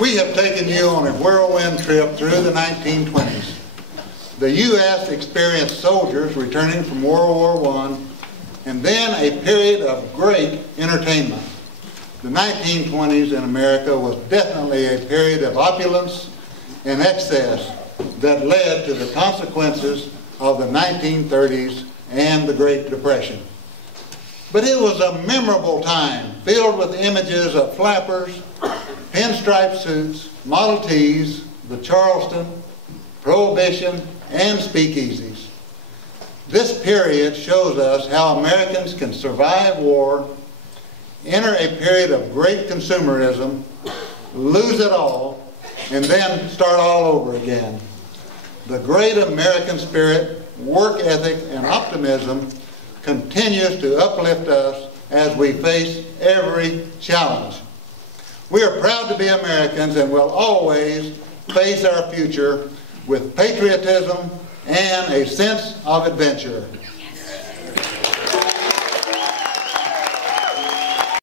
We have taken you on a whirlwind trip through the 1920s. The U.S. experienced soldiers returning from World War I, and then a period of great entertainment. The 1920s in America was definitely a period of opulence and excess that led to the consequences of the 1930s and the Great Depression. But it was a memorable time filled with images of flappers, pinstripe suits, Model Ts, the Charleston, Prohibition, and speakeasies. This period shows us how Americans can survive war, enter a period of great consumerism, lose it all, and then start all over again. The great American spirit, work ethic, and optimism continues to uplift us as we face every challenge. We are proud to be Americans and will always face our future with patriotism and a sense of adventure.